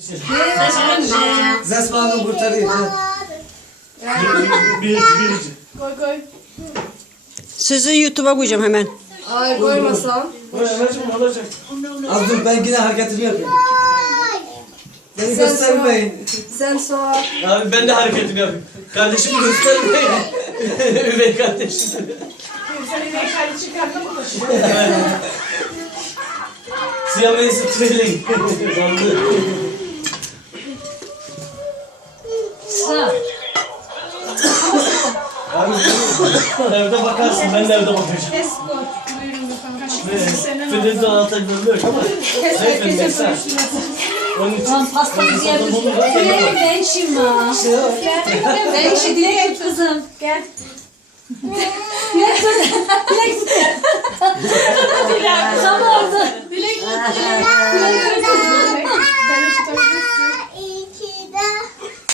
Zesmanı kurtarıyor. Birinci. Koy. Sizi YouTube'a koyacağım hemen. Ay koymasam. Olacak. Az dur ben yine hareketimi yapıyorum. Beni Sen göstermeyin. Sen sor. Abi ben de hareketimi yapayım. Kardeşimi göstermeyin. Üvey kardeşim. Sen yine çıkartma mı taşıyor? Siyameyi trailing. Zandı. Abi evde bakarsın, ben de evde bakacağım. Buyurun lütfen. Senden al. Fidel de alta görülüyor ama sen mesela. Onun için Lan pastamızı yermiş. Dilek ben şimdi. Ben şimdi Dilek tut kızım. Gel. Dilek tut. Dilek tut. Dilek. Tam orada. Dilek. Dilek.